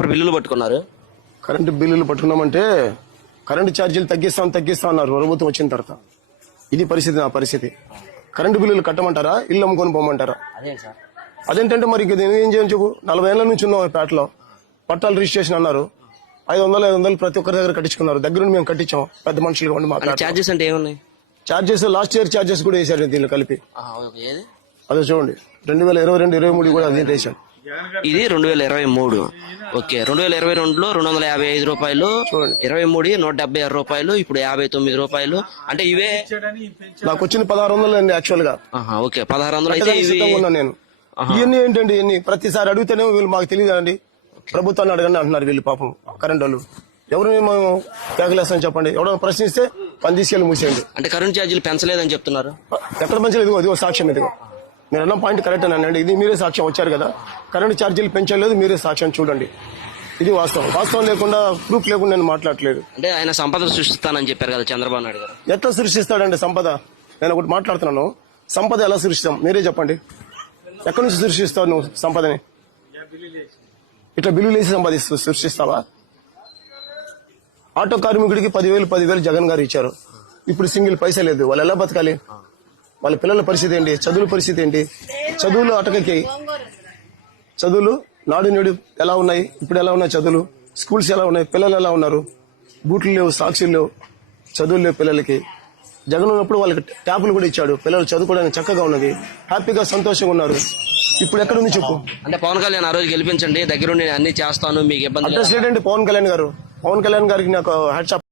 ఇప్పుడు బిల్లులు పట్టుకున్నారు? కరెంటు బిల్లులు పట్టుకున్నామంటే కరెంటు ఛార్జీలు తగ్గిస్తా అన్నారు ప్రభుత్వం వచ్చిన తర్వాత. ఇది పరిస్థితి, నా పరిస్థితి. కరెంటు బిల్లులు కట్టమంటారా, ఇల్లు అమ్ముకొని పోమంటారా? అదే సార్. అదేంటంటే మరి ఏం చేయని చెప్పు. 40 ఏళ్ల నుంచి ఉన్నాం పేటలో. పట్టాలు రిజిస్ట్రేషన్ అన్నారు, 500 ప్రతి ఒక్కరి దగ్గర కట్టించుకున్నారు. దగ్గరుండి మేము కట్టించాం, పెద్ద మనుషులు మాట్లాడారు. చార్జెస్ అంటే ఏమున్నాయి? చార్జెస్ లాస్ట్ ఇయర్ చార్జెస్ కూడా వేశారు దీనిలో కలిపి. ఏది? అదే చూడండి, 2022-23 కూడా అదే వేశారు. ఇది 2023. ఓకే, 2022లో 255 రూపాయలు, 23 176 రూపాయలు, ఇప్పుడు 59 రూపాయలు. అంటే ఇవే నాకు వచ్చింది 1600 అండి యాక్చువల్ గా. ఓకే, 1600 అయితే ఉన్నా నేను. ఇవన్నీ ఏంటండి, ఇవన్నీ ప్రతిసారి అడిగితేనే వీళ్ళు మాకు తెలియదండి, ప్రభుత్వాన్ని అడగండి అంటున్నారు వీళ్ళు. పాపం కరెంట్ వాళ్ళు ఎవరు మేము కేకలేస్తామని చెప్పండి. ఎవరైనా ప్రశ్నిస్తే పని తీసుకెళ్లి మూసేయండి. అంటే కరెంట్ ఛార్జీలు పెంచలేదని చెప్తున్నారు. ఎక్కడ పెంచలేదు? ఇదిగో సాక్ష్యం, ఇదిగో మీరు అన్న పాయింట్ కరెక్ట్ అనండి. ఇది మీరే సాక్ష్యం, వచ్చారు కదా, కరెంటు ఛార్జీలు పెంచలేదు, మీరే సాక్ష్యం చూడండి. ఇది వాస్తవం లేకుండా ప్రూఫ్ లేకుండా నేను మాట్లాడలేదు. అంటే ఆయన సంపద సృష్టిస్తానని చెప్పారు కదా చంద్రబాబు నాయుడు గారు. ఎట్లా సృష్టిస్తాడండి సంపద? నేను ఒకటి మాట్లాడుతున్నాను, సంపద ఎలా సృష్టిస్తాం మీరే చెప్పండి. ఎక్కడి నుంచి సృష్టిస్తావు నువ్వు సంపదని? ఇట్లా బిల్లులు వేసి సృష్టిస్తావా? ఆటో కార్మికుడికి 10,000 జగన్ గారు ఇచ్చారు. ఇప్పుడు సింగిల్ పైసా లేదు. వాళ్ళు ఎలా బతకాలి? వాళ్ళ పిల్లల పరిస్థితి ఏంటి? చదువుల పరిస్థితి ఏంటి? చదువులు అటకకి, చదువులు నాడు నేడు ఎలా ఉన్నాయి, ఇప్పుడు ఎలా ఉన్నాయి చదువులు, స్కూల్స్ ఎలా ఉన్నాయి, పిల్లలు ఎలా ఉన్నారు? బూట్లు లేవు, సాక్షులు లేవు, చదువులు లేవు పిల్లలకి. జగన్ ఉన్నప్పుడు వాళ్ళకి ట్యాపులు కూడా ఇచ్చాడు, పిల్లలు చదువుకోవడానికి చక్కగా ఉన్నది, హ్యాపీగా సంతోషంగా ఉన్నారు. ఇప్పుడు ఎక్కడ ఉంది చెప్పు? అంటే పవన్ కళ్యాణ్ ఆ రోజు గెలిపించండి, దగ్గరుండి అన్ని చేస్తాను, మీకు ఇబ్బంది అడ్రస్ లేదండి పవన్ కళ్యాణ్ గారు. పవన్ కళ్యాణ్ గారికి నాకు హ్యాట్సాప్.